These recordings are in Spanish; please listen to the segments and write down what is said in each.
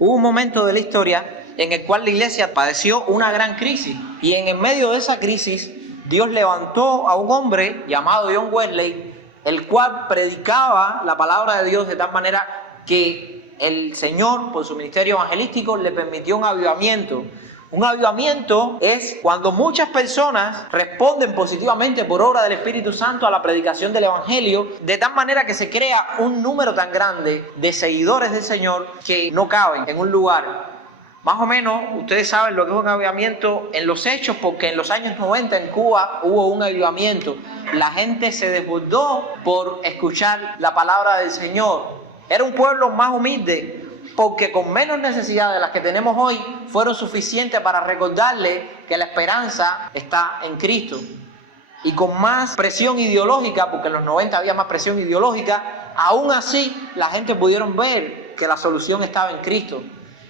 Hubo un momento de la historia en el cual la iglesia padeció una gran crisis, y en el medio de esa crisis Dios levantó a un hombre llamado John Wesley, el cual predicaba la palabra de Dios de tal manera que el Señor, por su ministerio evangelístico, le permitió un avivamiento. Un avivamiento es cuando muchas personas responden positivamente por obra del Espíritu Santo a la predicación del Evangelio, de tal manera que se crea un número tan grande de seguidores del Señor que no caben en un lugar. Más o menos, ustedes saben lo que es un avivamiento en los hechos, porque en los años 90 en Cuba hubo un avivamiento. La gente se desbordó por escuchar la palabra del Señor. Era un pueblo más humilde, porque con menos necesidad de las que tenemos hoy, fueron suficientes para recordarle que la esperanza está en Cristo. Y con más presión ideológica, porque en los 90 había más presión ideológica, aún así la gente pudieron ver que la solución estaba en Cristo.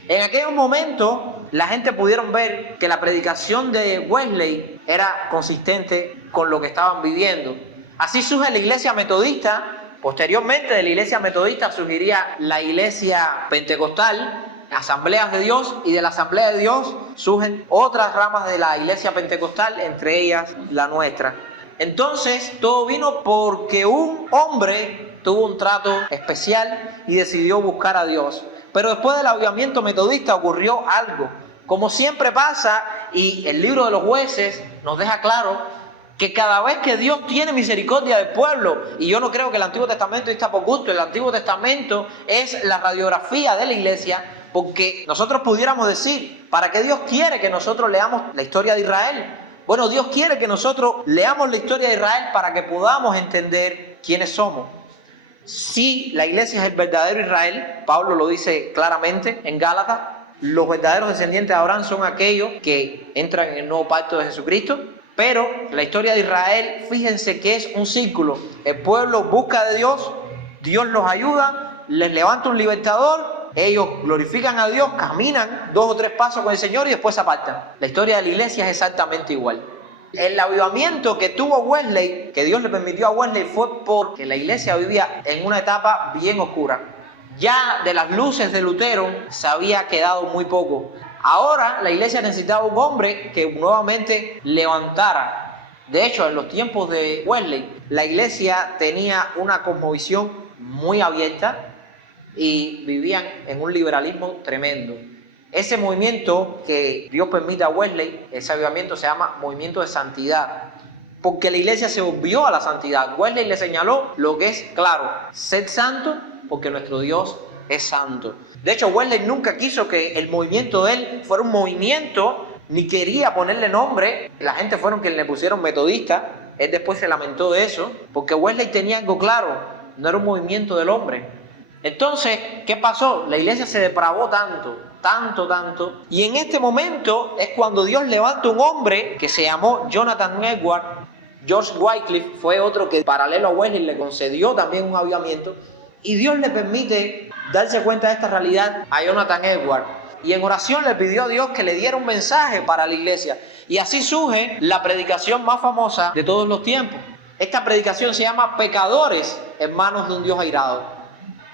En aquellos momentos la gente pudieron ver que la predicación de Wesley era consistente con lo que estaban viviendo. Así surge la iglesia metodista. Posteriormente de la iglesia metodista surgiría la iglesia pentecostal, Asambleas de Dios, y de la Asamblea de Dios surgen otras ramas de la iglesia pentecostal, entre ellas la nuestra. Entonces todo vino porque un hombre tuvo un trato especial y decidió buscar a Dios. Pero después del avivamiento metodista ocurrió algo, como siempre pasa, y el libro de los Jueces nos deja claro que cada vez que Dios tiene misericordia del pueblo, y yo no creo que el Antiguo Testamento está por gusto, el Antiguo Testamento es la radiografía de la iglesia, porque nosotros pudiéramos decir, ¿para qué Dios quiere que nosotros leamos la historia de Israel? Bueno, Dios quiere que nosotros leamos la historia de Israel para que podamos entender quiénes somos. Si la iglesia es el verdadero Israel, Pablo lo dice claramente en Gálatas, los verdaderos descendientes de Abraham son aquellos que entran en el nuevo pacto de Jesucristo. Pero la historia de Israel, fíjense que es un círculo. El pueblo busca de Dios, Dios los ayuda, les levanta un libertador, ellos glorifican a Dios, caminan 2 o 3 pasos con el Señor y después se apartan. La historia de la iglesia es exactamente igual. El avivamiento que tuvo Wesley, que Dios le permitió a Wesley, fue porque la iglesia vivía en una etapa bien oscura. Ya de las luces de Lutero se había quedado muy poco. Ahora la iglesia necesitaba un hombre que nuevamente levantara. De hecho, en los tiempos de Wesley, la iglesia tenía una cosmovisión muy abierta y vivían en un liberalismo tremendo. Ese movimiento que Dios permite a Wesley, ese avivamiento se llama movimiento de santidad, porque la iglesia se volvió a la santidad. Wesley le señaló lo que es claro: sed santo porque nuestro Dios es santo. De hecho, Wesley nunca quiso que el movimiento de él fuera un movimiento, ni quería ponerle nombre. La gente fueron quienes le pusieron metodista. Él después se lamentó de eso, porque Wesley tenía algo claro: no era un movimiento del hombre. Entonces, ¿qué pasó? La iglesia se depravó tanto, y en este momento es cuando Dios levanta un hombre que se llamó Jonathan Edwards. George Wycliffe fue otro que, paralelo a Wesley, le concedió también un avivamiento, y Dios le permite darse cuenta de esta realidad a Jonathan Edwards, y en oración le pidió a Dios que le diera un mensaje para la iglesia, y así surge la predicación más famosa de todos los tiempos. Esta predicación se llama Pecadores, hermanos de un Dios airado.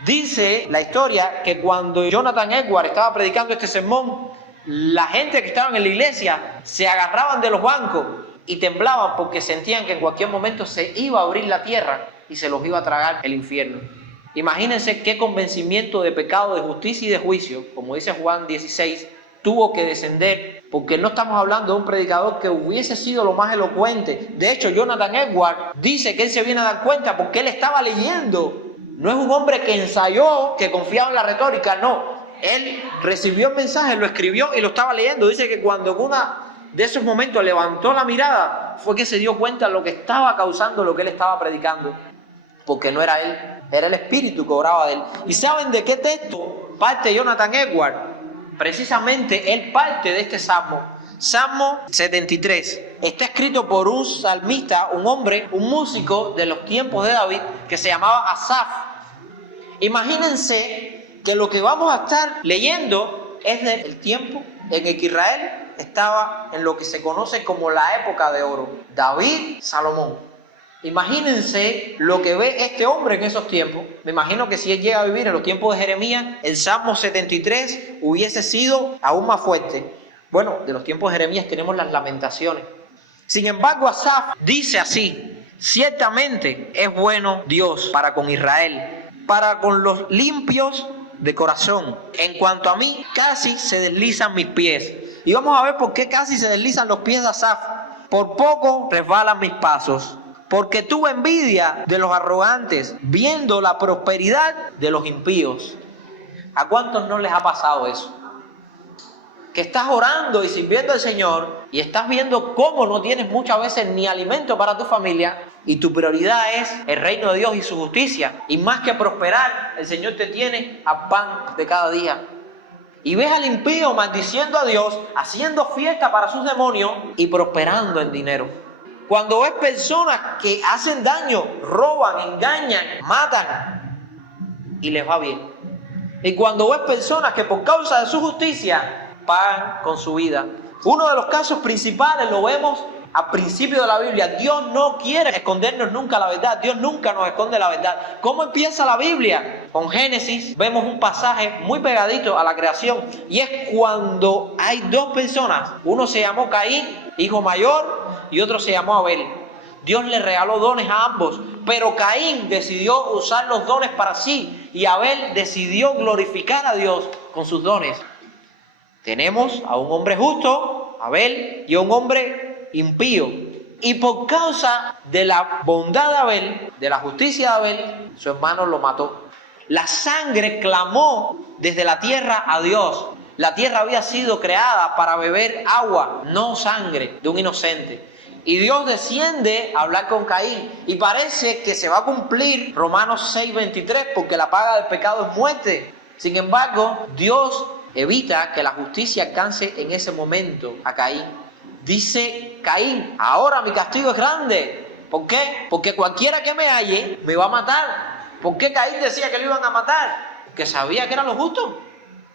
Dice la historia que cuando Jonathan Edwards estaba predicando este sermón, la gente que estaba en la iglesia se agarraban de los bancos y temblaban porque sentían que en cualquier momento se iba a abrir la tierra y se los iba a tragar el infierno. Imagínense qué convencimiento de pecado, de justicia y de juicio, como dice Juan 16, tuvo que descender, porque no estamos hablando de un predicador que hubiese sido lo más elocuente. De hecho, Jonathan Edwards dice que él se viene a dar cuenta porque él estaba leyendo. No es un hombre que ensayó, que confiaba en la retórica, no. Él recibió el mensaje, lo escribió y lo estaba leyendo. Dice que cuando en uno de esos momentos levantó la mirada, fue que se dio cuenta de lo que estaba causando lo que él estaba predicando. Porque no era él, era el Espíritu que obraba de él. ¿Y saben de qué texto parte Jonathan Edwards? Precisamente él parte de este salmo. Salmo 73. Está escrito por un salmista, un hombre, un músico de los tiempos de David, que se llamaba Asaf. Imagínense que lo que vamos a estar leyendo es del tiempo en el que Israel estaba en lo que se conoce como la época de oro. David, Salomón. Imagínense lo que ve este hombre en esos tiempos. Me imagino que si él llega a vivir en los tiempos de Jeremías, el Salmo 73 hubiese sido aún más fuerte. Bueno, de los tiempos de Jeremías tenemos las lamentaciones. Sin embargo, Asaf dice así: ciertamente es bueno Dios para con Israel, para con los limpios de corazón. En cuanto a mí, casi se deslizan mis pies. Y vamos a ver por qué casi se deslizan los pies de Asaf. Por poco resbalan mis pasos, porque tuve envidia de los arrogantes, viendo la prosperidad de los impíos. ¿A cuántos no les ha pasado eso? Que estás orando y sirviendo al Señor y estás viendo cómo no tienes muchas veces ni alimento para tu familia y tu prioridad es el reino de Dios y su justicia. Y más que prosperar, el Señor te tiene a pan de cada día. Y ves al impío maldiciendo a Dios, haciendo fiesta para sus demonios y prosperando en dinero. Cuando ves personas que hacen daño, roban, engañan, matan y les va bien. Y cuando ves personas que por causa de su justicia pagan con su vida. Uno de los casos principales lo vemos al principio de la Biblia. Dios no quiere escondernos nunca la verdad. Dios nunca nos esconde la verdad. ¿Cómo empieza la Biblia? Con Génesis vemos un pasaje muy pegadito a la creación. Y es cuando hay dos personas. Uno se llamó Caín, hijo mayor, y otro se llamó Abel. Dios le regaló dones a ambos, pero Caín decidió usar los dones para sí y Abel decidió glorificar a Dios con sus dones. Tenemos a un hombre justo, Abel, y a un hombre impío. Y por causa de la bondad de Abel, de la justicia de Abel, su hermano lo mató. La sangre clamó desde la tierra a Dios. La tierra había sido creada para beber agua, no sangre de un inocente. Y Dios desciende a hablar con Caín. Y parece que se va a cumplir Romanos 6:23, porque la paga del pecado es muerte. Sin embargo, Dios evita que la justicia alcance en ese momento a Caín. Dice Caín: ahora mi castigo es grande. ¿Por qué? Porque cualquiera que me halle me va a matar. ¿Por qué Caín decía que lo iban a matar? Porque sabía que era lo justo.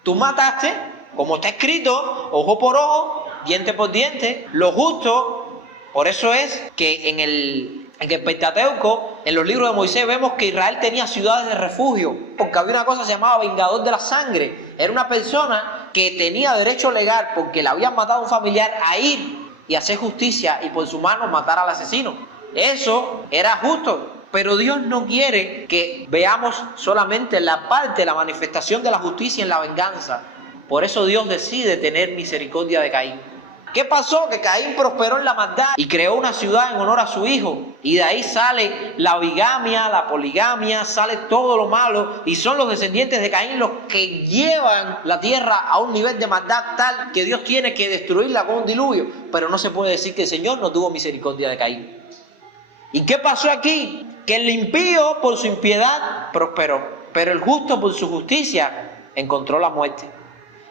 Tú mataste, como está escrito, ojo por ojo, diente por diente, lo justo. Por eso es que en el Pentateuco, en los libros de Moisés, vemos que Israel tenía ciudades de refugio, porque había una cosa que se llamaba vengador de la sangre. Era una persona que tenía derecho legal, porque le habían matado a un familiar, a ir y hacer justicia y por su mano matar al asesino. Eso era justo. Pero Dios no quiere que veamos solamente la parte, la manifestación de la justicia en la venganza. Por eso Dios decide tener misericordia de Caín. ¿Qué pasó? Que Caín prosperó en la maldad y creó una ciudad en honor a su hijo. Y de ahí sale la bigamia, la poligamia, sale todo lo malo. Y son los descendientes de Caín los que llevan la tierra a un nivel de maldad tal que Dios tiene que destruirla con un diluvio. Pero no se puede decir que el Señor no tuvo misericordia de Caín. ¿Y qué pasó aquí? Que el impío por su impiedad prosperó, pero el justo por su justicia encontró la muerte.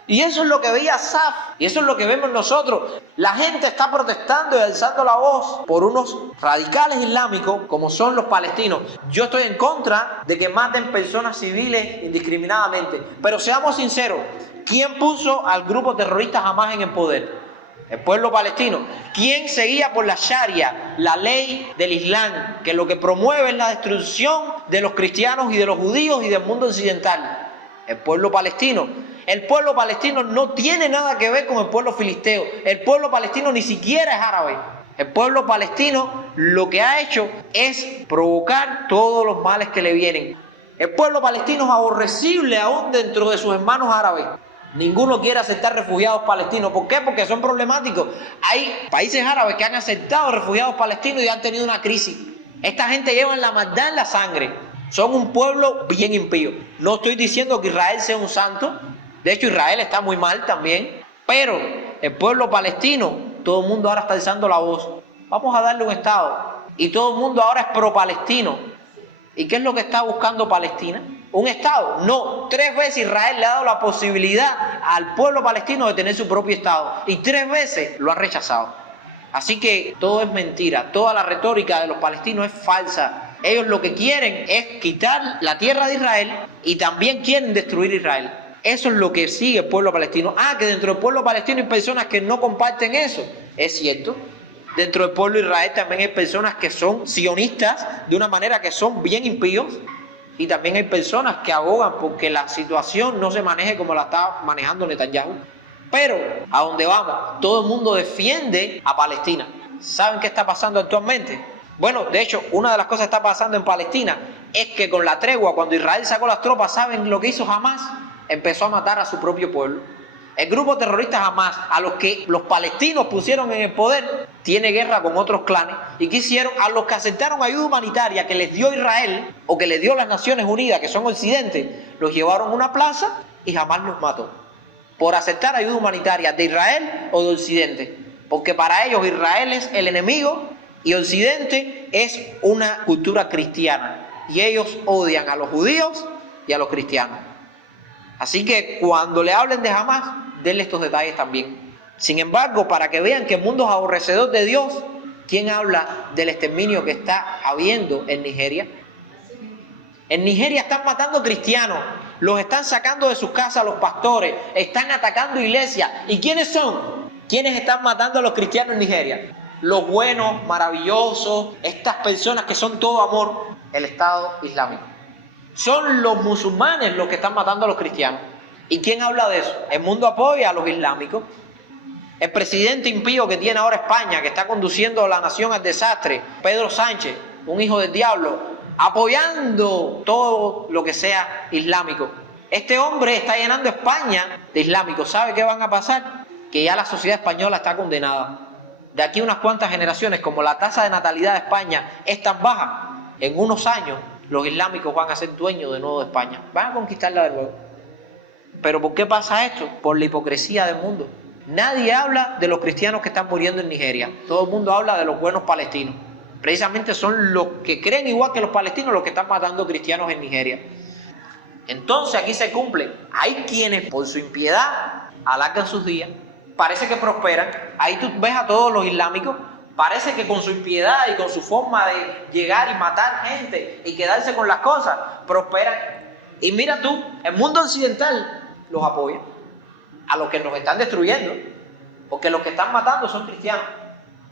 Y eso es lo que veía Asaf, y eso es lo que vemos nosotros. La gente está protestando y alzando la voz por unos radicales islámicos como son los palestinos. Yo estoy en contra de que maten personas civiles indiscriminadamente, pero seamos sinceros, ¿quién puso al grupo terrorista Hamás en el poder? El pueblo palestino. ¿Quién seguía por la Sharia, la ley del Islam, que lo que promueve es la destrucción de los cristianos y de los judíos y del mundo occidental? El pueblo palestino. El pueblo palestino no tiene nada que ver con el pueblo filisteo. El pueblo palestino ni siquiera es árabe. El pueblo palestino lo que ha hecho es provocar todos los males que le vienen. El pueblo palestino es aborrecible aún dentro de sus hermanos árabes. Ninguno quiere aceptar refugiados palestinos. ¿Por qué? Porque son problemáticos. Hay países árabes que han aceptado refugiados palestinos y han tenido una crisis. Esta gente lleva la maldad en la sangre. Son un pueblo bien impío. No estoy diciendo que Israel sea un santo. De hecho, Israel está muy mal también. Pero el pueblo palestino, todo el mundo ahora está alzando la voz. Vamos a darle un Estado. Y todo el mundo ahora es pro-palestino. ¿Y qué es lo que está buscando Palestina? ¿Un Estado? No. 3 veces Israel le ha dado la posibilidad al pueblo palestino de tener su propio Estado. Y 3 veces lo ha rechazado. Así que todo es mentira. Toda la retórica de los palestinos es falsa. Ellos lo que quieren es quitar la tierra de Israel y también quieren destruir Israel. Eso es lo que sigue el pueblo palestino. Que dentro del pueblo palestino hay personas que no comparten eso. Es cierto. Dentro del pueblo de Israel también hay personas que son sionistas de una manera que son bien impíos, y también hay personas que abogan porque la situación no se maneje como la está manejando Netanyahu. Pero a donde vamos, todo el mundo defiende a Palestina. ¿Saben qué está pasando actualmente? Bueno, de hecho, una de las cosas que está pasando en Palestina es que con la tregua, cuando Israel sacó las tropas, ¿saben lo que hizo Hamás? Empezó a matar a su propio pueblo. El grupo terrorista Hamás, a los que los palestinos pusieron en el poder, tiene guerra con otros clanes. ¿Y qué hicieron? A los que aceptaron ayuda humanitaria que les dio Israel o que les dio las Naciones Unidas, que son Occidente, los llevaron a una plaza y Hamás los mató. Por aceptar ayuda humanitaria de Israel o de Occidente. Porque para ellos Israel es el enemigo y Occidente es una cultura cristiana. Y ellos odian a los judíos y a los cristianos. Así que cuando le hablen de Hamás, denle estos detalles también. Sin embargo, para que vean que el mundo es aborrecedor de Dios, ¿quién habla del exterminio que está habiendo en Nigeria? En Nigeria están matando cristianos, los están sacando de sus casas los pastores, están atacando iglesias. ¿Y quiénes son? ¿Quiénes están matando a los cristianos en Nigeria? Los buenos, maravillosos, estas personas que son todo amor, el Estado Islámico. Son los musulmanes los que están matando a los cristianos. ¿Y quién habla de eso? El mundo apoya a los islámicos. El presidente impío que tiene ahora España, que está conduciendo a la nación al desastre, Pedro Sánchez, un hijo del diablo, apoyando todo lo que sea islámico. Este hombre está llenando España de islámicos. ¿Sabe qué van a pasar? Que ya la sociedad española está condenada. De aquí a unas cuantas generaciones, como la tasa de natalidad de España es tan baja, en unos años los islámicos van a ser dueños de nuevo de España. Van a conquistarla de nuevo. ¿Pero por qué pasa esto? Por la hipocresía del mundo. Nadie habla de los cristianos que están muriendo en Nigeria. Todo el mundo habla de los buenos palestinos. Precisamente son los que creen igual que los palestinos los que están matando cristianos en Nigeria. Entonces aquí se cumple. Hay quienes por su impiedad alargan sus días. Parece que prosperan. Ahí tú ves a todos los islámicos. Parece que con su impiedad y con su forma de llegar y matar gente y quedarse con las cosas, prosperan. Y mira tú, el mundo occidental los apoya. A los que nos están destruyendo. Porque los que están matando son cristianos.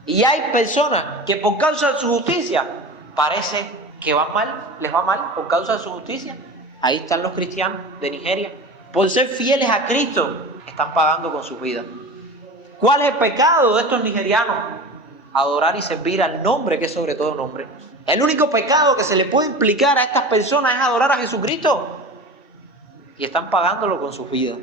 Y hay personas que por causa de su justicia, parece que van mal, les va mal por causa de su justicia. Ahí están los cristianos de Nigeria. Por ser fieles a Cristo, están pagando con sus vidas. ¿Cuál es el pecado de estos nigerianos? Adorar y servir al nombre que es sobre todo nombre. El único pecado que se le puede implicar a estas personas es adorar a Jesucristo. Y están pagándolo con sus vidas.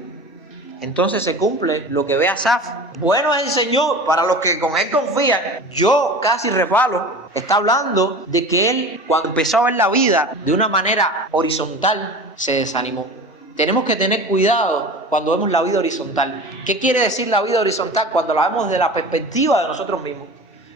Entonces se cumple lo que ve Asaf. Bueno es el Señor para los que con Él confían. Yo casi resbalo. Está hablando de que Él, cuando empezó a ver la vida de una manera horizontal, se desanimó. Tenemos que tener cuidado cuando vemos la vida horizontal. ¿Qué quiere decir la vida horizontal? Cuando la vemos desde la perspectiva de nosotros mismos.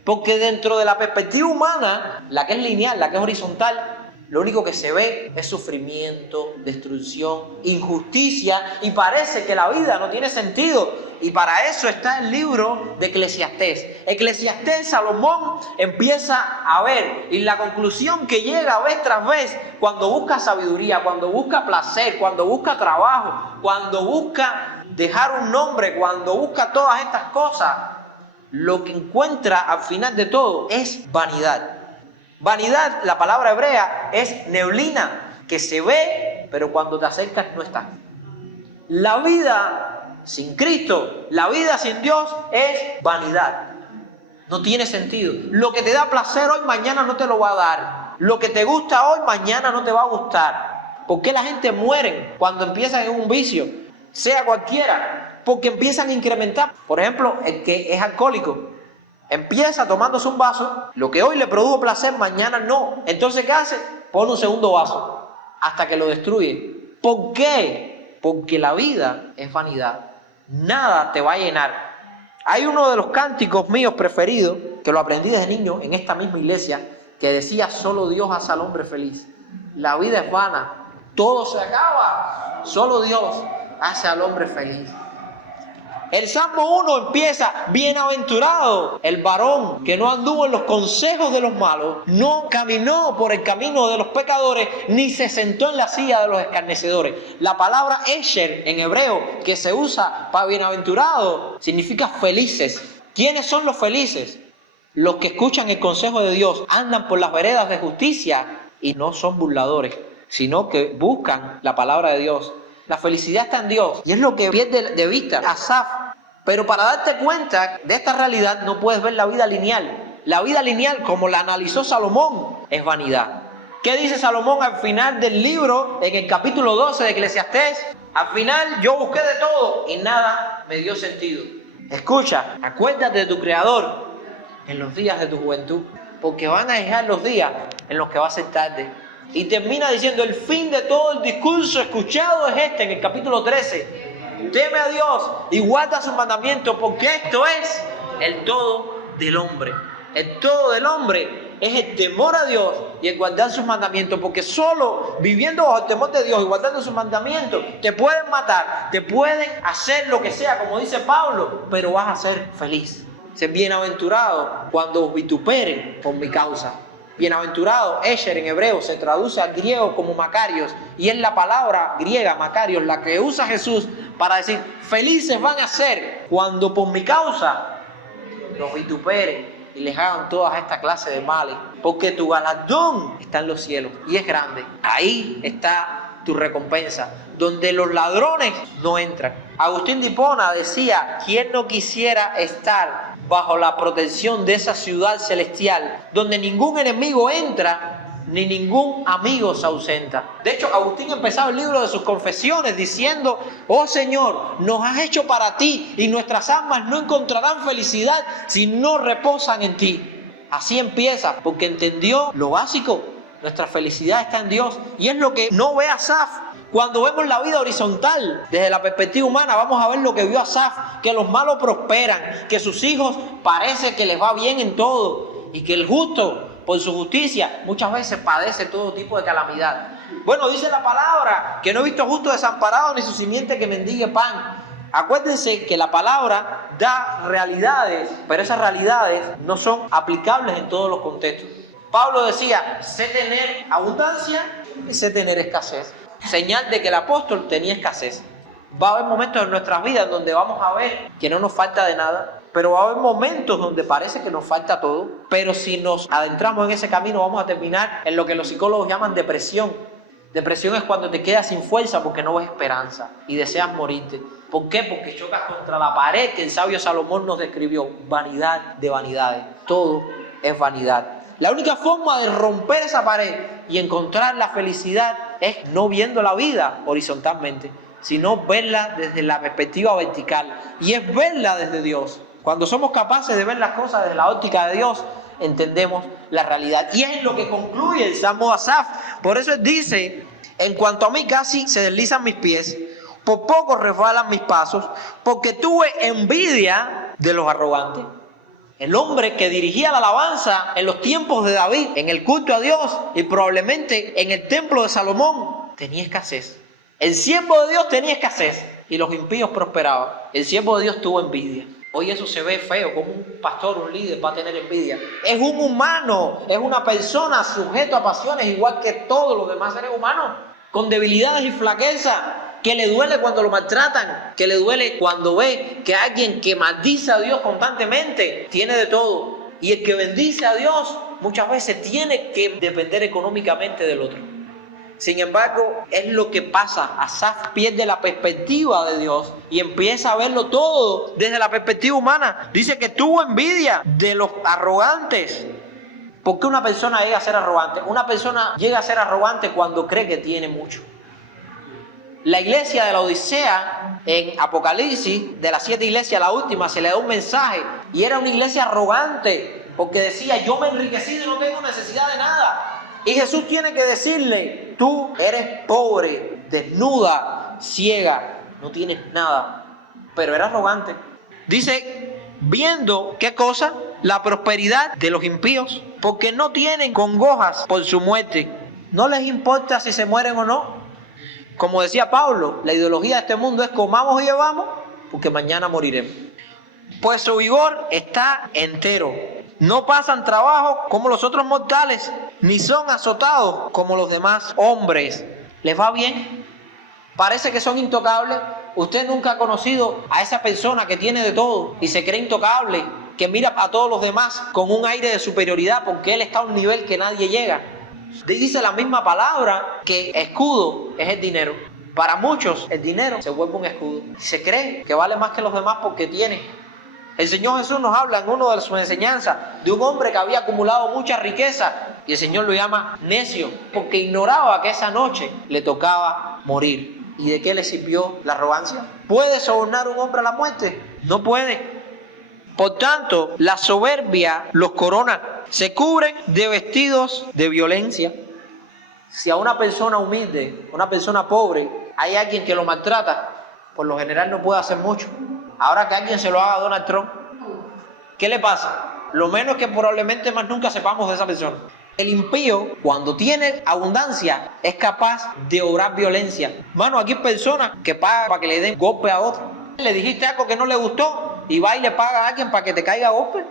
Porque dentro de la perspectiva humana, la que es lineal, la que es horizontal, lo único que se ve es sufrimiento, destrucción, injusticia, y parece que la vida no tiene sentido. Y para eso está el libro de Eclesiastés. Eclesiastés, Salomón empieza a ver, y la conclusión que llega vez tras vez, cuando busca sabiduría, cuando busca placer, cuando busca trabajo, cuando busca dejar un nombre, cuando busca todas estas cosas, lo que encuentra al final de todo es vanidad. Vanidad, la palabra hebrea, es neblina, que se ve, pero cuando te acercas no está. La vida sin Cristo, la vida sin Dios es vanidad. No tiene sentido. Lo que te da placer hoy, mañana no te lo va a dar. Lo que te gusta hoy, mañana no te va a gustar. ¿Por qué la gente muere cuando empiezan en un vicio? Sea cualquiera. Porque empiezan a incrementar. Por ejemplo, el que es alcohólico. Empieza tomándose un vaso, lo que hoy le produjo placer, mañana no. Entonces, ¿qué hace? Pone un segundo vaso, hasta que lo destruye. ¿Por qué? Porque la vida es vanidad. Nada te va a llenar. Hay uno de los cánticos míos preferidos, que lo aprendí desde niño en esta misma iglesia, que decía: solo Dios hace al hombre feliz. La vida es vana, todo se acaba. Solo Dios hace al hombre feliz. El Salmo 1 empieza: bienaventurado el varón que no anduvo en los consejos de los malos, no caminó por el camino de los pecadores, ni se sentó en la silla de los escarnecedores. La palabra esher en hebreo, que se usa para bienaventurado, significa felices. ¿Quiénes son los felices? Los que escuchan el consejo de Dios andan por las veredas de justicia y no son burladores, sino que buscan la palabra de Dios. La felicidad está en Dios y es lo que pierde de vista Asaf. Pero para darte cuenta de esta realidad no puedes ver la vida lineal. La vida lineal, como la analizó Salomón, es vanidad. ¿Qué dice Salomón al final del libro, en el capítulo 12 de Eclesiastés? Al final yo busqué de todo y nada me dio sentido. Escucha, acuérdate de tu Creador en los días de tu juventud, porque van a llegar los días en los que va a ser tarde. Y termina diciendo, el fin de todo el discurso escuchado es este, en el capítulo 13. Teme a Dios y guarda sus mandamientos, porque esto es el todo del hombre. El todo del hombre es el temor a Dios y el guardar sus mandamientos, porque solo viviendo bajo el temor de Dios y guardando sus mandamientos te pueden matar, te pueden hacer lo que sea, como dice Pablo, pero vas a ser feliz. Ser bienaventurado cuando os vituperen por mi causa. Bienaventurado, Esher en hebreo, se traduce al griego como Macarios, y es la palabra griega Macarios la que usa Jesús para decir, felices van a ser cuando por mi causa los vituperen y les hagan todas esta clase de males, porque tu galardón está en los cielos y es grande. Ahí está tu recompensa, donde los ladrones no entran. Agustín de Hipona decía, ¿quién no quisiera estar bajo la protección de esa ciudad celestial, donde ningún enemigo entra, ni ningún amigo se ausenta? De hecho, Agustín empezaba el libro de sus confesiones diciendo, oh Señor, nos has hecho para ti, y nuestras almas no encontrarán felicidad si no reposan en ti. Así empieza, porque entendió lo básico, nuestra felicidad está en Dios, y es lo que no ve Asaf. Cuando vemos la vida horizontal, desde la perspectiva humana, vamos a ver lo que vio Asaf, que los malos prosperan, que sus hijos parece que les va bien en todo, y que el justo, por su justicia, muchas veces padece todo tipo de calamidad. Bueno, dice la palabra, que no he visto justo desamparado ni su simiente que mendigue pan. Acuérdense que la palabra da realidades, pero esas realidades no son aplicables en todos los contextos. Pablo decía, sé tener abundancia y sé tener escasez. Señal de que el apóstol tenía escasez. Va a haber momentos en nuestras vidas donde vamos a ver que no nos falta de nada, pero va a haber momentos donde parece que nos falta todo. Pero si nos adentramos en ese camino vamos a terminar en lo que los psicólogos llaman depresión. Depresión es cuando te quedas sin fuerza porque no ves esperanza y deseas morirte. ¿Por qué? Porque chocas contra la pared que el sabio Salomón nos describió. Vanidad de vanidades. Todo es vanidad. La única forma de romper esa pared y encontrar la felicidad es no viendo la vida horizontalmente, sino verla desde la perspectiva vertical, y es verla desde Dios. Cuando somos capaces de ver las cosas desde la óptica de Dios, entendemos la realidad. Y es lo que concluye el Salmo de Asaf. Por eso él dice, en cuanto a mí casi se deslizan mis pies, por poco resbalan mis pasos, porque tuve envidia de los arrogantes. El hombre que dirigía la alabanza en los tiempos de David, en el culto a Dios y probablemente en el templo de Salomón, tenía escasez. El siervo de Dios tenía escasez y los impíos prosperaban. El siervo de Dios tuvo envidia. Hoy eso se ve feo, como un pastor, un líder va a tener envidia. Es un humano, es una persona sujeto a pasiones igual que todos los demás seres humanos, con debilidades y flaquezas, que le duele cuando lo maltratan, que le duele cuando ve que alguien que maldice a Dios constantemente tiene de todo. Y el que bendice a Dios muchas veces tiene que depender económicamente del otro. Sin embargo, es lo que pasa. Asaf pierde la perspectiva de Dios y empieza a verlo todo desde la perspectiva humana. Dice que tuvo envidia de los arrogantes. ¿Por qué una persona llega a ser arrogante? Una persona llega a ser arrogante cuando cree que tiene mucho. La iglesia de la Odisea, en Apocalipsis, de las 7 iglesias, la última, se le da un mensaje. Y era una iglesia arrogante, porque decía, yo me he enriquecido y no tengo necesidad de nada. Y Jesús tiene que decirle, tú eres pobre, desnuda, ciega, no tienes nada. Pero era arrogante. Dice, viendo, ¿qué cosa? La prosperidad de los impíos, porque no tienen congojas por su muerte. No les importa si se mueren o no. Como decía Pablo, la ideología de este mundo es comamos y bebamos porque mañana moriremos. Pues su vigor está entero. No pasan trabajo como los otros mortales, ni son azotados como los demás hombres. ¿Les va bien? Parece que son intocables. Usted nunca ha conocido a esa persona que tiene de todo y se cree intocable que mira a todos los demás con un aire de superioridad porque él está a un nivel que nadie llega. Dice la misma palabra que escudo es el dinero. Para muchos el dinero se vuelve un escudo. Se cree que vale más que los demás porque tiene. El Señor Jesús nos habla en una de sus enseñanzas de un hombre que había acumulado mucha riqueza y el Señor lo llama necio porque ignoraba que esa noche le tocaba morir. ¿Y de qué le sirvió la arrogancia? ¿Puede sobornar un hombre a la muerte? No puede. Por tanto, la soberbia los corona. Se cubren de vestidos de violencia. Si a una persona humilde, una persona pobre, hay alguien que lo maltrata, por lo general no puede hacer mucho. Ahora que alguien se lo haga a Donald Trump, ¿qué le pasa? Lo menos que probablemente más nunca sepamos de esa persona. El impío, cuando tiene abundancia, es capaz de obrar violencia. Mano, aquí hay personas que pagan para que le den golpe a otro. Le dijiste algo que no le gustó y va y le paga a alguien para que te caiga a golpe.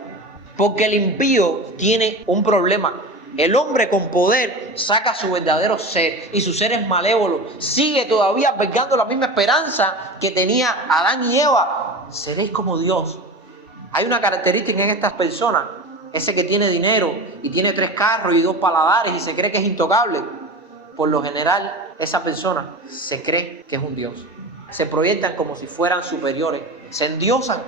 Porque el impío tiene un problema. El hombre con poder saca su verdadero ser y su ser es malévolo. Sigue todavía albergando la misma esperanza que tenía Adán y Eva. Seréis como Dios. Hay una característica en estas personas. Ese que tiene dinero y tiene 3 carros y 2 paladares y se cree que es intocable. Por lo general, esa persona se cree que es un Dios. Se proyectan como si fueran superiores. Se endiosan.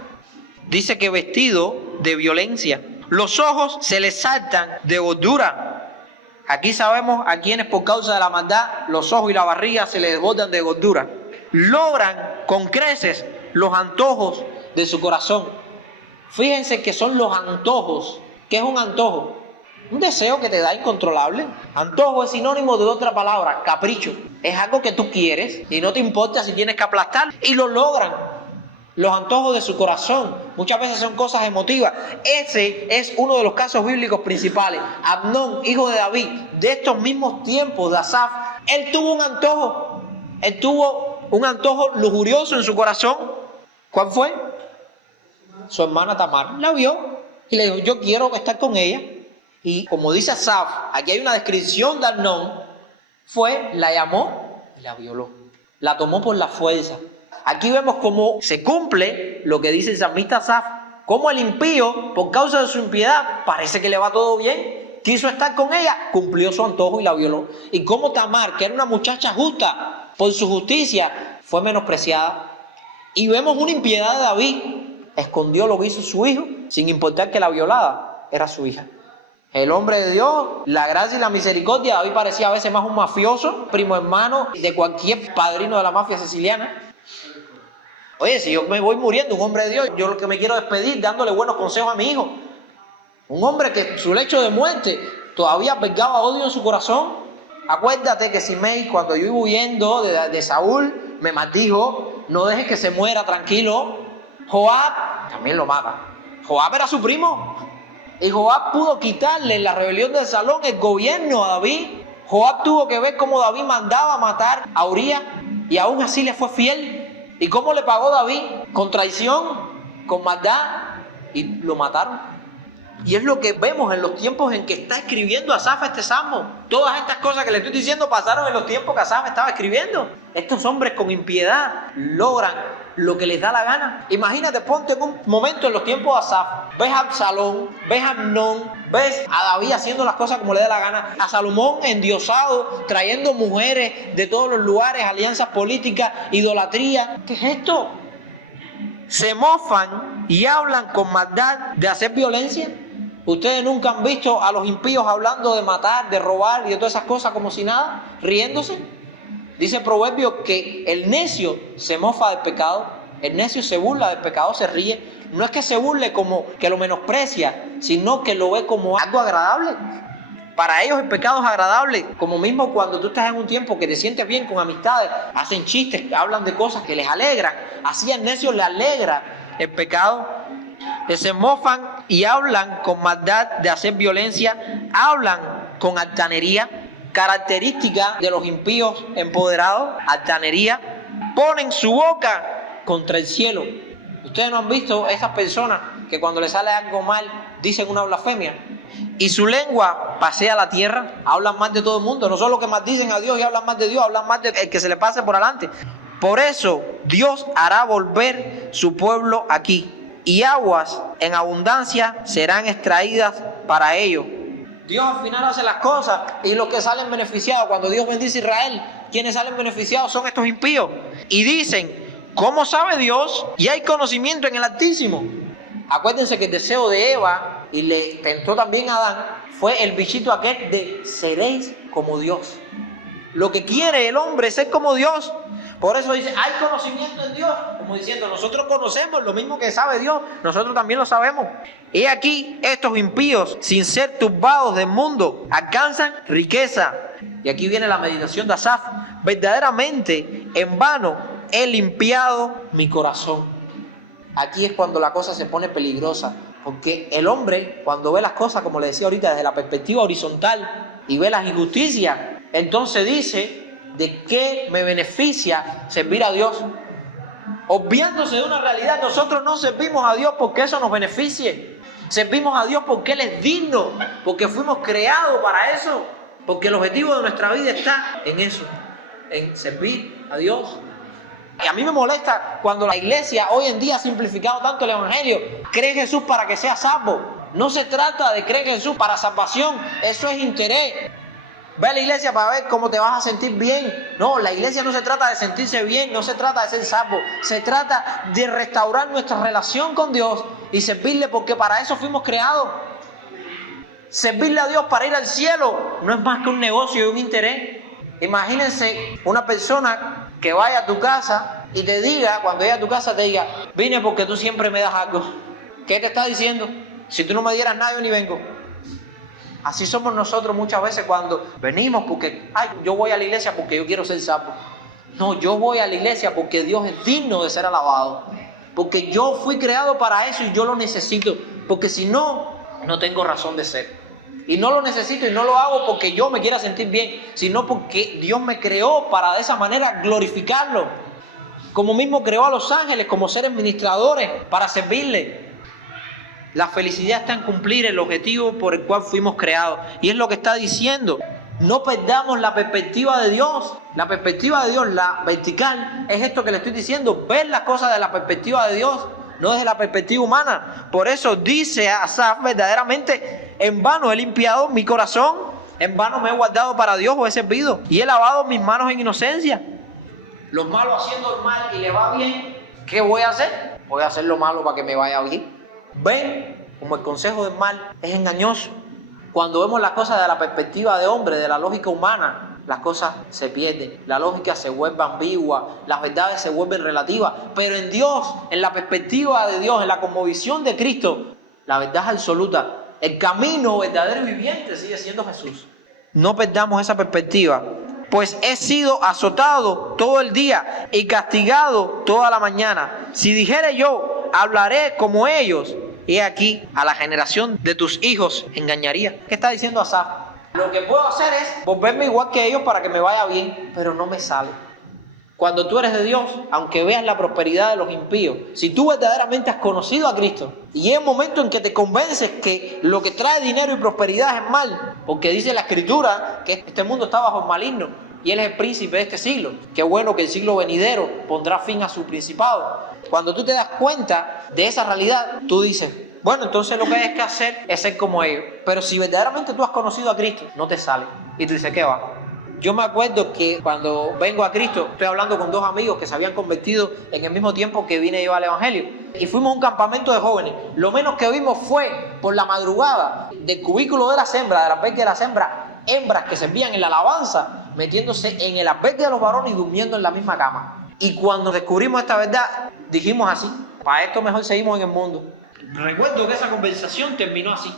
Dice que vestido de violencia. Los ojos se les saltan de gordura. Aquí sabemos a quienes por causa de la maldad los ojos y la barriga se les desbordan de gordura. Logran con creces los antojos de su corazón. Fíjense que son los antojos. ¿Qué es un antojo? Un deseo que te da incontrolable. Antojo es sinónimo de otra palabra, capricho. Es algo que tú quieres y no te importa si tienes que aplastar. Y lo logran. Los antojos de su corazón. Muchas veces son cosas emotivas. Ese es uno de los casos bíblicos principales. Amnón, hijo de David, de estos mismos tiempos de Asaf, él tuvo un antojo. Él tuvo un antojo lujurioso en su corazón. ¿Cuál fue? Su hermana Tamar la vio y le dijo, yo quiero estar con ella. Y como dice Asaf, aquí hay una descripción de Amnón, la llamó y la violó. La tomó por la fuerza. Aquí vemos cómo se cumple lo que dice el salmista Asaf, cómo el impío, por causa de su impiedad, parece que le va todo bien, quiso estar con ella, cumplió su antojo y la violó. Y cómo Tamar, que era una muchacha justa, por su justicia, fue menospreciada. Y vemos una impiedad de David, escondió lo que hizo su hijo, sin importar que la violada era su hija. El hombre de Dios, la gracia y la misericordia, David parecía a veces más un mafioso, primo hermano de cualquier padrino de la mafia siciliana. Oye, si yo me voy muriendo, un hombre de Dios, yo lo que me quiero despedir dándole buenos consejos a mi hijo. Un hombre que su lecho de muerte todavía albergaba odio en su corazón. Acuérdate que Simei, cuando yo iba huyendo de Saúl, me maldijo, no dejes que se muera, tranquilo. Joab también lo mata. Joab era su primo. Y Joab pudo quitarle en la rebelión del Salón el gobierno a David. Joab tuvo que ver cómo David mandaba matar a Urías y aún así le fue fiel. ¿Y cómo le pagó David? Con traición, con maldad, y lo mataron. Y es lo que vemos en los tiempos en que está escribiendo Asaf este salmo. Todas estas cosas que le estoy diciendo pasaron en los tiempos que Asaf estaba escribiendo. Estos hombres con impiedad logran lo que les da la gana. Imagínate, ponte en un momento en los tiempos de Asaf. Ves a Absalón, ves a Amnón, ves a David haciendo las cosas como le da la gana. A Salomón endiosado, trayendo mujeres de todos los lugares, alianzas políticas, idolatría. ¿Qué es esto? Se mofan y hablan con maldad de hacer violencia. ¿Ustedes nunca han visto a los impíos hablando de matar, de robar y de todas esas cosas como si nada? Riéndose. Dice el proverbio que el necio se mofa del pecado, el necio se burla del pecado, se ríe. No es que se burle como que lo menosprecia, sino que lo ve como algo agradable. Para ellos el pecado es agradable, como mismo cuando tú estás en un tiempo que te sientes bien con amistades, hacen chistes, hablan de cosas que les alegran. Así al necio le alegra el pecado. Que se mofan y hablan con maldad de hacer violencia, hablan con altanería. Característica de los impíos empoderados, altanería, ponen su boca contra el cielo. Ustedes no han visto esas personas que cuando les sale algo mal dicen una blasfemia y su lengua pasea la tierra, hablan mal de todo el mundo, no solo que maldicen a Dios y hablan mal de Dios, hablan mal de el que se le pase por adelante. Por eso Dios hará volver su pueblo aquí y aguas en abundancia serán extraídas para ellos. Dios al final hace las cosas y los que salen beneficiados, cuando Dios bendice a Israel, quienes salen beneficiados son estos impíos. Y dicen, ¿cómo sabe Dios? Y hay conocimiento en el Altísimo. Acuérdense que el deseo de Eva, y le tentó también a Adán, fue el bichito aquel de seréis como Dios. Lo que quiere el hombre es ser como Dios. Por eso dice, hay conocimiento en Dios. Como diciendo, nosotros conocemos lo mismo que sabe Dios, nosotros también lo sabemos. He aquí, estos impíos, sin ser turbados del mundo, alcanzan riqueza. Y aquí viene la meditación de Asaf. Verdaderamente, en vano, he limpiado mi corazón. Aquí es cuando la cosa se pone peligrosa. Porque el hombre, cuando ve las cosas, como le decía ahorita, desde la perspectiva horizontal, y ve las injusticias, entonces dice, ¿de qué me beneficia servir a Dios? Obviándose de una realidad, nosotros no servimos a Dios porque eso nos beneficie. Servimos a Dios porque Él es digno, porque fuimos creados para eso, porque el objetivo de nuestra vida está en eso, en servir a Dios. Y a mí me molesta cuando la iglesia hoy en día ha simplificado tanto el evangelio. Cree en Jesús para que sea salvo. No se trata de creer en Jesús para salvación, eso es interés. Ve a la iglesia para ver cómo te vas a sentir bien. No, la iglesia no se trata de sentirse bien, no se trata de ser salvo. Se trata de restaurar nuestra relación con Dios y servirle porque para eso fuimos creados. Servirle a Dios para ir al cielo no es más que un negocio y un interés. Imagínense una persona que vaya a tu casa y te diga, cuando llegue a tu casa te diga, vine porque tú siempre me das algo. ¿Qué te está diciendo? Si tú no me dieras nada, yo ni vengo. Así somos nosotros muchas veces cuando venimos porque, yo voy a la iglesia porque yo quiero ser salvo. No, yo voy a la iglesia porque Dios es digno de ser alabado. Porque yo fui creado para eso y yo lo necesito. Porque si no, no tengo razón de ser. Y no lo necesito y no lo hago porque yo me quiera sentir bien, sino porque Dios me creó para de esa manera glorificarlo. Como mismo creó a los ángeles como seres ministradores para servirle. La felicidad está en cumplir el objetivo por el cual fuimos creados. Y es lo que está diciendo. No perdamos la perspectiva de Dios. La perspectiva de Dios, la vertical, es esto que le estoy diciendo. Ver las cosas de la perspectiva de Dios, no desde la perspectiva humana. Por eso dice Asaf, verdaderamente, en vano he limpiado mi corazón. En vano me he guardado para Dios o he servido. Y he lavado mis manos en inocencia. Los malos haciendo el mal y le va bien. ¿Qué voy a hacer? Voy a hacer lo malo para que me vaya bien. Ven como el consejo del mal es engañoso. Cuando vemos las cosas de la perspectiva de hombre, de la lógica humana, las cosas se pierden, la lógica se vuelve ambigua, las verdades se vuelven relativas. Pero en Dios, en la perspectiva de Dios, en la cosmovisión de Cristo, la verdad es absoluta. El camino verdadero y viviente sigue siendo Jesús. No perdamos esa perspectiva. Pues he sido azotado todo el día y castigado toda la mañana. Si dijere yo, hablaré como ellos, he aquí, a la generación de tus hijos engañaría. ¿Qué está diciendo Asaf? Lo que puedo hacer es volverme igual que ellos para que me vaya bien, pero no me sale. Cuando tú eres de Dios, aunque veas la prosperidad de los impíos, si tú verdaderamente has conocido a Cristo, y es un momento en que te convences que lo que trae dinero y prosperidad es mal, porque dice la Escritura que este mundo está bajo el maligno, y Él es el príncipe de este siglo. Qué bueno que el siglo venidero pondrá fin a su principado. Cuando tú te das cuenta de esa realidad, tú dices, bueno, entonces lo que hay que hacer es ser como ellos. Pero si verdaderamente tú has conocido a Cristo, no te sale. Y tú dices, ¿qué va? Yo me acuerdo que cuando vengo a Cristo, estoy hablando con dos amigos que se habían convertido en el mismo tiempo que vine yo al Evangelio. Y fuimos a un campamento de jóvenes. Lo menos que vimos fue, por la madrugada, del cubículo de las hembras, del albergue de las hembras que servían en la alabanza, metiéndose en el albergue de los varones y durmiendo en la misma cama. Y cuando descubrimos esta verdad, dijimos así, para esto mejor seguimos en el mundo. Recuerdo que esa conversación terminó así,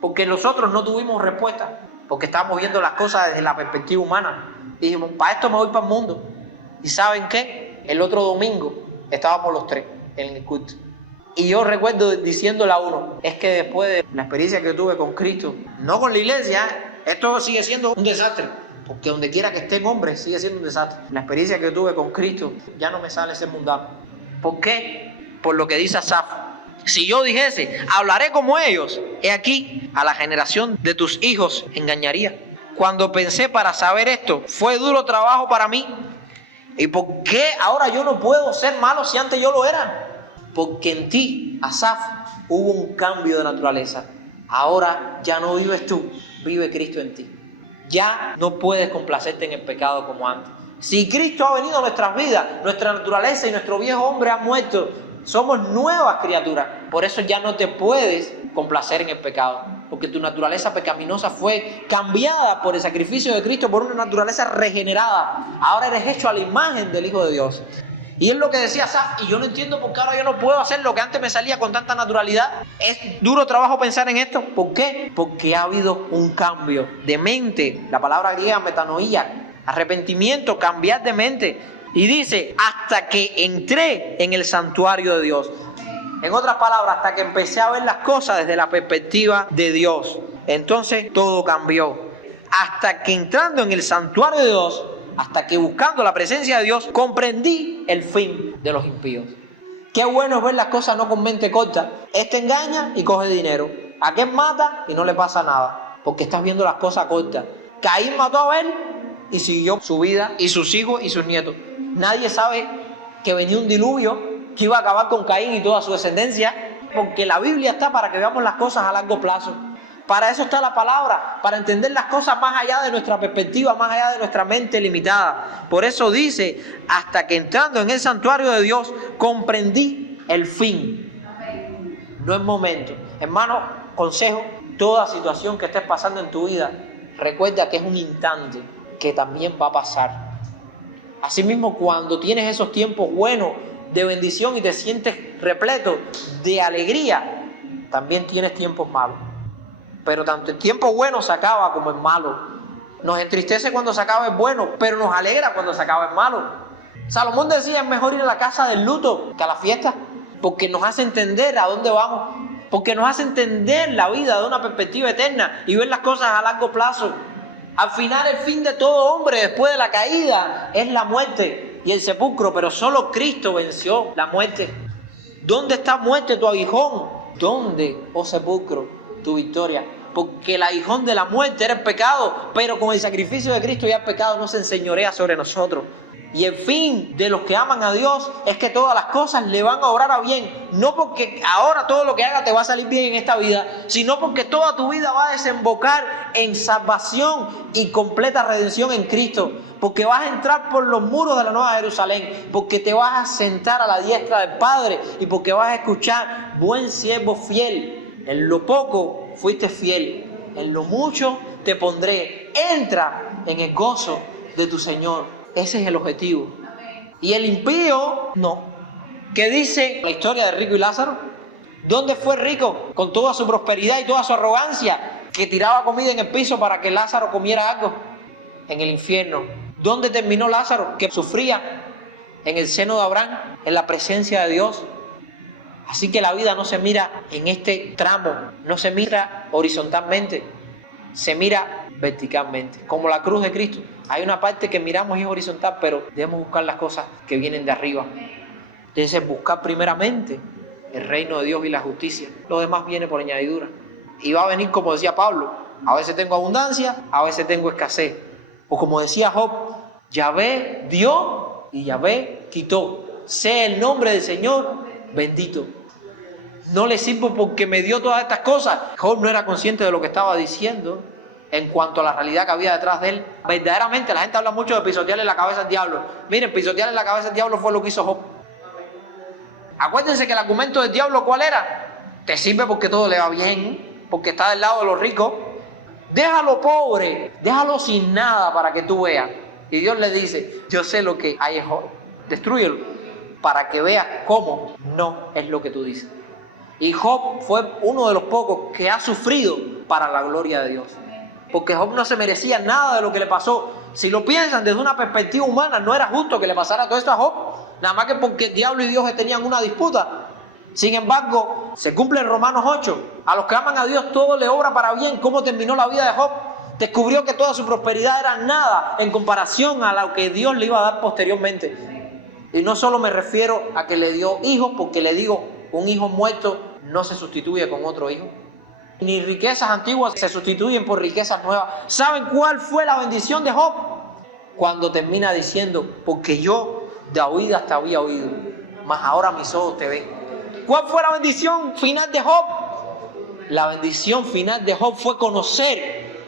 porque nosotros no tuvimos respuesta, porque estábamos viendo las cosas desde la perspectiva humana. Y dijimos, para esto me voy para el mundo. ¿Y saben qué? El otro domingo estábamos los tres en el culto. Y yo recuerdo diciéndole a uno, es que después de la experiencia que tuve con Cristo, no con la iglesia, esto sigue siendo un desastre. Porque donde quiera que estén hombres, sigue siendo un desastre. La experiencia que tuve con Cristo, ya no me sale ser mundano. ¿Por qué? Por lo que dice Asaf. Si yo dijese, hablaré como ellos, he aquí, a la generación de tus hijos engañaría. Cuando pensé para saber esto, fue duro trabajo para mí. ¿Y por qué ahora yo no puedo ser malo si antes yo lo era? porque en ti, Asaf, hubo un cambio de naturaleza. Ahora ya no vives tú, vive Cristo en ti. Ya no puedes complacerte en el pecado como antes. Si Cristo ha venido a nuestras vidas, nuestra naturaleza y nuestro viejo hombre han muerto, somos nuevas criaturas. Por eso ya no te puedes complacer en el pecado, porque tu naturaleza pecaminosa fue cambiada por el sacrificio de Cristo por una naturaleza regenerada. Ahora eres hecho a la imagen del Hijo de Dios. Y es lo que decía Asaf, y yo no entiendo por qué ahora yo no puedo hacer lo que antes me salía con tanta naturalidad. Es duro trabajo pensar en esto. ¿Por qué? Porque ha habido un cambio de mente. La palabra griega metanoía, arrepentimiento, cambiar de mente. Y dice, hasta que entré en el santuario de Dios. En otras palabras, hasta que empecé a ver las cosas desde la perspectiva de Dios. Entonces todo cambió. Hasta que entrando en el santuario de Dios, hasta que buscando la presencia de Dios, comprendí el fin de los impíos. Qué bueno es ver las cosas no con mente corta. Este engaña y coge dinero. Aquel mata y no le pasa nada, porque estás viendo las cosas cortas. Caín mató a Abel y siguió su vida y sus hijos y sus nietos. Nadie sabe que venía un diluvio que iba a acabar con Caín y toda su descendencia, porque la Biblia está para que veamos las cosas a largo plazo. Para eso está la palabra, para entender las cosas más allá de nuestra perspectiva, más allá de nuestra mente limitada. Por eso dice, hasta que entrando en el santuario de Dios, comprendí el fin. No es momento. Hermano, consejo, toda situación que estés pasando en tu vida, recuerda que es un instante que también va a pasar. Asimismo, cuando tienes esos tiempos buenos de bendición y te sientes repleto de alegría, también tienes tiempos malos. Pero tanto el tiempo bueno se acaba como el malo. Nos entristece cuando se acaba el bueno, pero nos alegra cuando se acaba el malo. Salomón decía, es mejor ir a la casa del luto que a la fiesta, porque nos hace entender a dónde vamos, porque nos hace entender la vida de una perspectiva eterna y ver las cosas a largo plazo. Al final, el fin de todo hombre después de la caída es la muerte y el sepulcro, pero solo Cristo venció la muerte. ¿Dónde está muerte tu aguijón? ¿Dónde, oh sepulcro, tu victoria? Porque el aguijón de la muerte era el pecado, pero con el sacrificio de Cristo ya el pecado no se enseñorea sobre nosotros. Y el fin de los que aman a Dios es que todas las cosas le van a obrar a bien, no porque ahora todo lo que haga te va a salir bien en esta vida, sino porque toda tu vida va a desembocar en salvación y completa redención en Cristo, porque vas a entrar por los muros de la Nueva Jerusalén, porque te vas a sentar a la diestra del Padre y porque vas a escuchar, buen siervo fiel, en lo poco fuiste fiel, en lo mucho te pondré, entra en el gozo de tu Señor. Ese es el objetivo. Y el impío, no. ¿Qué dice la historia de Rico y Lázaro? ¿Dónde fue Rico con toda su prosperidad y toda su arrogancia, que tiraba comida en el piso para que Lázaro comiera algo? En el infierno. ¿Dónde terminó Lázaro, que sufría? En el seno de Abraham, en la presencia de Dios. Así que la vida no se mira en este tramo, no se mira horizontalmente, se mira verticalmente, como la cruz de Cristo. Hay una parte que miramos y es horizontal, pero debemos buscar las cosas que vienen de arriba. Debes buscar primeramente el reino de Dios y la justicia. Lo demás viene por añadidura. Y va a venir, como decía Pablo, a veces tengo abundancia, a veces tengo escasez. O como decía Job, Yahvé dio y Yahvé quitó. Sea el nombre del Señor bendito. No le sirvo porque me dio todas estas cosas. Job no era consciente de lo que estaba diciendo en cuanto a la realidad que había detrás de él. Verdaderamente la gente habla mucho de pisotearle la cabeza al diablo. Miren, pisotearle la cabeza al diablo fue lo que hizo Job. Acuérdense que el argumento del diablo, ¿cuál era? Te sirve porque todo le va bien, porque está del lado de los ricos. Déjalo pobre, déjalo sin nada para que tú veas. Y Dios le dice, yo sé lo que hay en Job, destrúyelo para que veas cómo no es lo que tú dices. Y Job fue uno de los pocos que ha sufrido para la gloria de Dios. Porque Job no se merecía nada de lo que le pasó. Si lo piensan desde una perspectiva humana, no era justo que le pasara todo esto a Job, nada más que porque el diablo y Dios tenían una disputa. Sin embargo, se cumple en Romanos 8. A los que aman a Dios todo le obra para bien. ¿Cómo terminó la vida de Job? Descubrió que toda su prosperidad era nada en comparación a lo que Dios le iba a dar posteriormente. Y no solo me refiero a que le dio hijos, porque le digo, un hijo muerto no se sustituye con otro hijo. Ni riquezas antiguas se sustituyen por riquezas nuevas. ¿Saben cuál fue la bendición de Job? Cuando termina diciendo, porque yo de oídas te había oído, mas ahora mis ojos te ven. ¿Cuál fue la bendición final de Job? La bendición final de Job fue conocer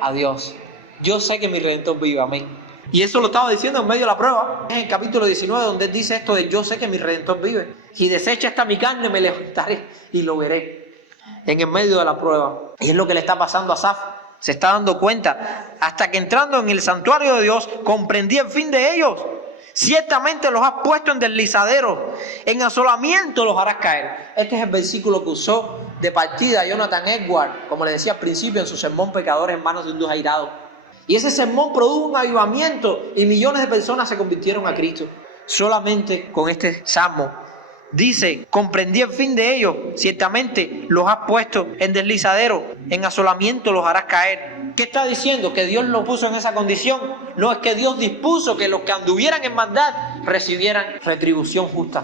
a Dios. Yo sé que mi Redentor vive, amén. Y eso lo estaba diciendo en medio de la prueba. Es en el capítulo 19 donde él dice esto de yo sé que mi Redentor vive. Si desecha esta mi carne, me levantaré y lo veré. En el medio de la prueba. Y es lo que le está pasando a Asaf. Se está dando cuenta. Hasta que entrando en el santuario de Dios, comprendí el fin de ellos. Ciertamente los has puesto en deslizadero. En asolamiento los harás caer. Este es el versículo que usó de partida Jonathan Edwards, como le decía al principio en su sermón Pecadores en manos de un Dios airado. Y ese sermón produjo un avivamiento y millones de personas se convirtieron a Cristo. Solamente con este salmo. Dice, comprendí el fin de ellos, ciertamente los has puesto en deslizadero, en asolamiento los harás caer. ¿Qué está diciendo? ¿Que Dios los puso en esa condición? No, es que Dios dispuso que los que anduvieran en maldad recibieran retribución justa.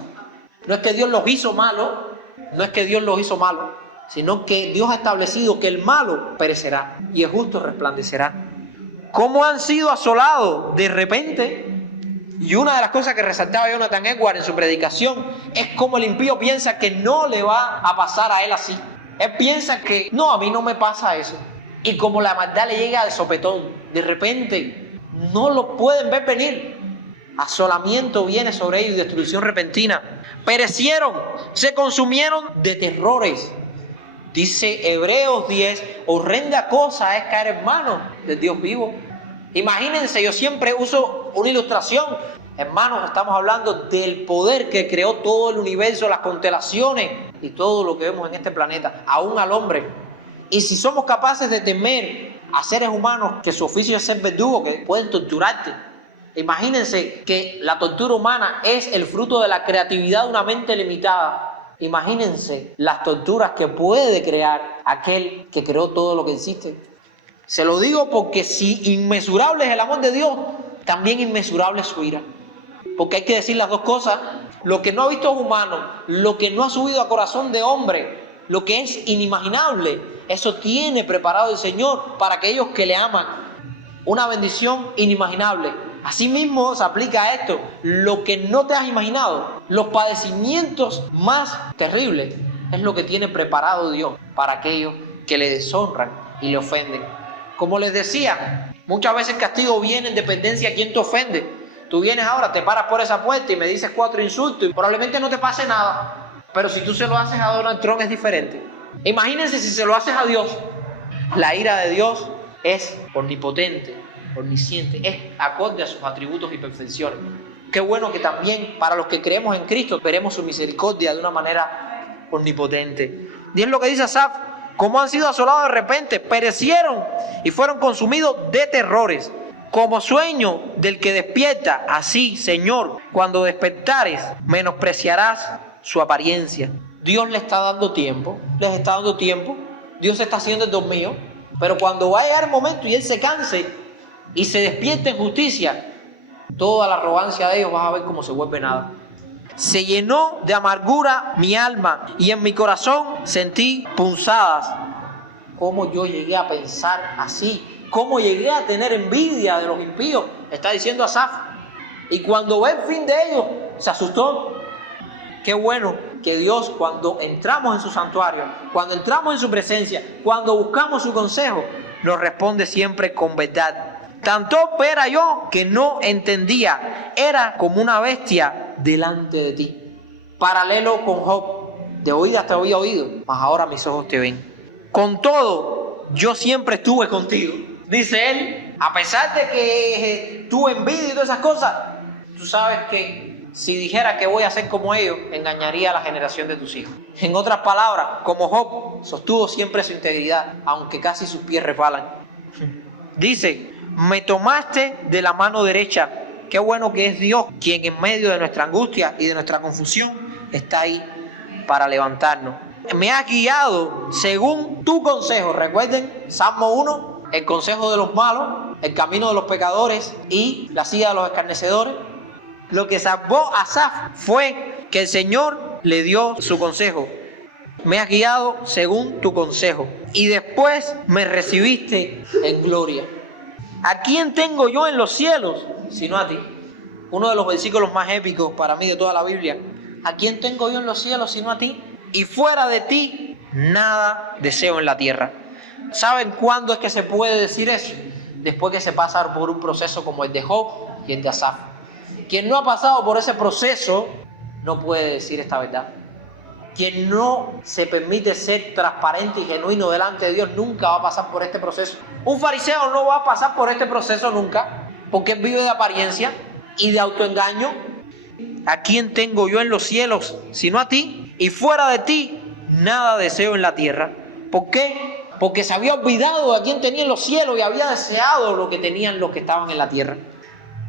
No es que Dios los hizo malos, sino que Dios ha establecido que el malo perecerá y el justo resplandecerá. ¿Cómo han sido asolados de repente? Y una de las cosas que resaltaba Jonathan Edwards en su predicación es cómo el impío piensa que no le va a pasar a él así. Él piensa que no, a mí no me pasa eso. Y como la maldad le llega de sopetón, de repente no lo pueden ver venir. Asolamiento viene sobre ellos y destrucción repentina. Perecieron, se consumieron de terrores. Dice Hebreos 10, horrenda cosa es caer en manos del Dios vivo. Imagínense, yo siempre uso una ilustración. Hermanos, estamos hablando del poder que creó todo el universo, las constelaciones y todo lo que vemos en este planeta, aún al hombre. Y si somos capaces de temer a seres humanos que su oficio es ser verdugo, que pueden torturarte. Imagínense que la tortura humana es el fruto de la creatividad de una mente limitada. Imagínense las torturas que puede crear aquel que creó todo lo que existe. Se lo digo porque si inmesurable es el amor de Dios, también inmesurable es su ira. Porque hay que decir las dos cosas. Lo que no ha visto humano, lo que no ha subido a corazón de hombre, lo que es inimaginable, eso tiene preparado el Señor para aquellos que le aman. Una bendición inimaginable. Asimismo se aplica a esto, lo que no te has imaginado, los padecimientos más terribles, es lo que tiene preparado Dios para aquellos que le deshonran y le ofenden. Como les decía, muchas veces el castigo viene en dependencia a quién te ofende. Tú vienes ahora, te paras por esa puerta y me dices 4 insultos y probablemente no te pase nada. Pero si tú se lo haces a Donald Trump es diferente. Imagínense si se lo haces a Dios. La ira de Dios es omnipotente, omnisciente, es acorde a sus atributos y perfecciones. Qué bueno que también para los que creemos en Cristo veremos su misericordia de una manera omnipotente. Y es lo que dice Asaf, como han sido asolados de repente, perecieron y fueron consumidos de terrores. Como sueño del que despierta, así, Señor, cuando despertares, menospreciarás su apariencia. Dios le está dando tiempo, les está dando tiempo. Dios está haciendo el dormido, pero cuando va a llegar el momento y Él se canse y se despierte en justicia, toda la arrogancia de ellos vas a ver cómo se vuelve nada. Se llenó de amargura mi alma y en mi corazón sentí punzadas. ¿Cómo yo llegué a pensar así? ¿Cómo llegué a tener envidia de los impíos? Está diciendo Asaf. Y cuando ve el fin de ellos, se asustó. Qué bueno que Dios, cuando entramos en su santuario, cuando entramos en su presencia, cuando buscamos su consejo, nos responde siempre con verdad. Tanto era yo que no entendía, era como una bestia delante de ti. Paralelo con Job, de oídas te había oído, mas ahora mis ojos te ven. Con todo, yo siempre estuve contigo. Dice él, a pesar de que tu envidia y todas esas cosas, tú sabes que si dijera que voy a ser como ellos, engañaría a la generación de tus hijos. En otras palabras, como Job, sostuvo siempre su integridad, aunque casi sus pies resbalan. Dice, me tomaste de la mano derecha. Qué bueno que es Dios quien en medio de nuestra angustia y de nuestra confusión está ahí para levantarnos. Me has guiado según tu consejo. Recuerden, Salmo 1, el consejo de los malos, el camino de los pecadores y la silla de los escarnecedores. Lo que salvó a Asaf fue que el Señor le dio su consejo. Me has guiado según tu consejo. Y después me recibiste en gloria. ¿A quién tengo yo en los cielos sino a ti? Uno de los versículos más épicos para mí de toda la Biblia. ¿a quién tengo yo en los cielos sino a ti? Y fuera de ti, nada deseo en la tierra. ¿Saben cuándo es que se puede decir eso? Después que se pasa por un proceso como el de Job y el de Asaf. Quien no ha pasado por ese proceso no puede decir esta verdad. Quien no se permite ser transparente y genuino delante de Dios nunca va a pasar por este proceso. Un fariseo no va a pasar por este proceso nunca, porque él vive de apariencia y de autoengaño. ¿A quién tengo yo en los cielos sino a ti? Y fuera de ti nada deseo en la tierra. ¿Por qué? Porque se había olvidado a quién tenía en los cielos y había deseado lo que tenían los que estaban en la tierra.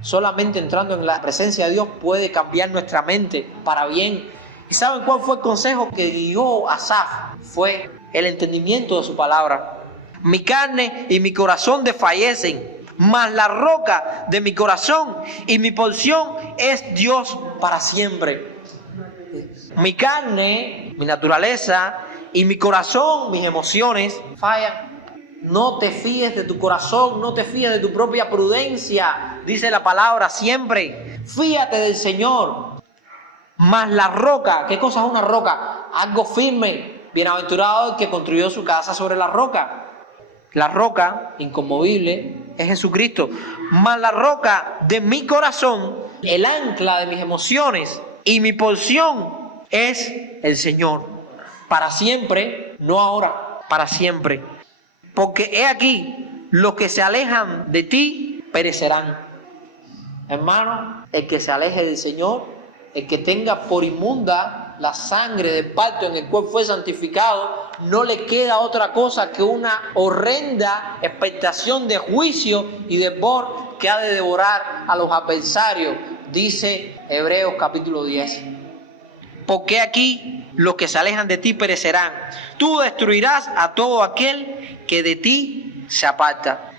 Solamente entrando en la presencia de Dios puede cambiar nuestra mente para bien. ¿Y saben cuál fue el consejo que guió a Asaf? Fue el entendimiento de su palabra. Mi carne y mi corazón desfallecen, mas la roca de mi corazón y mi porción es Dios para siempre. Mi carne, mi naturaleza y mi corazón, mis emociones fallan. No te fíes de tu corazón, no te fíes de tu propia prudencia, dice la palabra siempre. Fíate del Señor. Mas la roca, ¿qué cosa es una roca? Algo firme. Bienaventurado el que construyó su casa sobre la roca. La roca inconmovible es Jesucristo. Mas la roca de mi corazón, el ancla de mis emociones y mi porción es el Señor. Para siempre, no ahora, para siempre. Porque he aquí, los que se alejan de ti perecerán. Hermano, el que se aleje del Señor, el que tenga por inmunda la sangre del pacto en el cual fue santificado, no le queda otra cosa que una horrenda expectación de juicio y de devor que ha de devorar a los adversarios, dice Hebreos capítulo 10. Porque aquí los que se alejan de ti perecerán. Tú destruirás a todo aquel que de ti se aparta.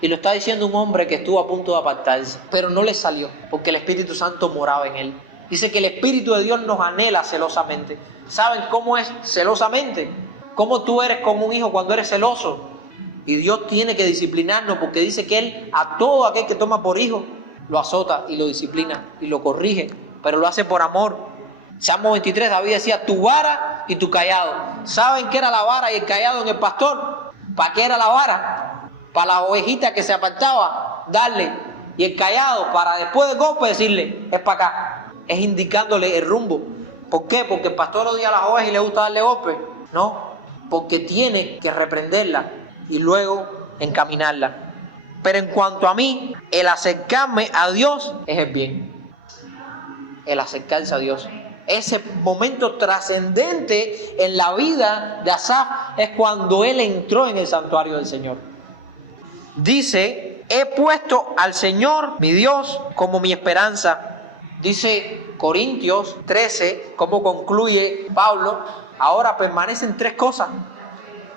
Y lo está diciendo un hombre que estuvo a punto de apartarse, pero no le salió, porque el Espíritu Santo moraba en él. Dice que el Espíritu de Dios nos anhela celosamente. ¿Saben cómo es celosamente? ¿Cómo tú eres como un hijo cuando eres celoso? Y Dios tiene que disciplinarnos, porque dice que Él a todo aquel que toma por hijo lo azota y lo disciplina y lo corrige, pero lo hace por amor. Salmo 23, David decía, tu vara y tu cayado. ¿Saben qué era la vara y el cayado en el pastor? ¿Para qué era la vara? Para la ovejita que se apartaba, darle. Y el cayado, para después del golpe decirle, es para acá. Es indicándole el rumbo. ¿Por qué? Porque el pastor odia a las ovejas y le gusta darle golpe. No, porque tiene que reprenderla y luego encaminarla. Pero en cuanto a mí, el acercarme a Dios es el bien. El acercarse a Dios. Ese momento trascendente en la vida de Asaf es cuando él entró en el santuario del Señor. Dice, he puesto al Señor, mi Dios, como mi esperanza. Dice Corintios 13, cómo concluye Pablo, ahora permanecen tres cosas: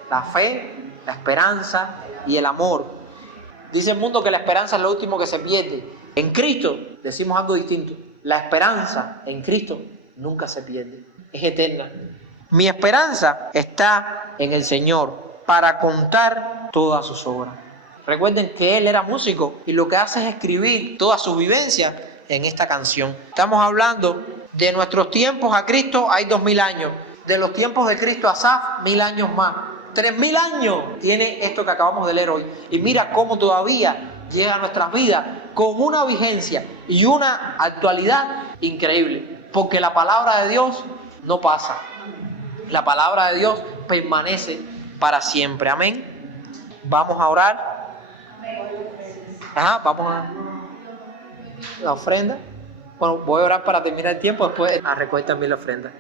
la fe, la esperanza y el amor. Dice el mundo que la esperanza es lo último que se pierde. En Cristo decimos algo distinto. La esperanza en Cristo nunca se pierde, es eterna. Mi esperanza está en el Señor para contar todas sus obras. Recuerden que él era músico y lo que hace es escribir todas sus vivencias en esta canción. Estamos hablando de nuestros tiempos a Cristo, hay 2000 años. De los tiempos de Cristo a Asaf, 1000 años más. 3000 años tiene esto que acabamos de leer hoy. Y mira cómo todavía llega a nuestras vidas con una vigencia y una actualidad increíble. Porque la palabra de Dios no pasa. La palabra de Dios permanece para siempre. Amén. Vamos a orar. Vamos a la ofrenda. Bueno, voy a orar para terminar el tiempo. Después recoger también la ofrenda.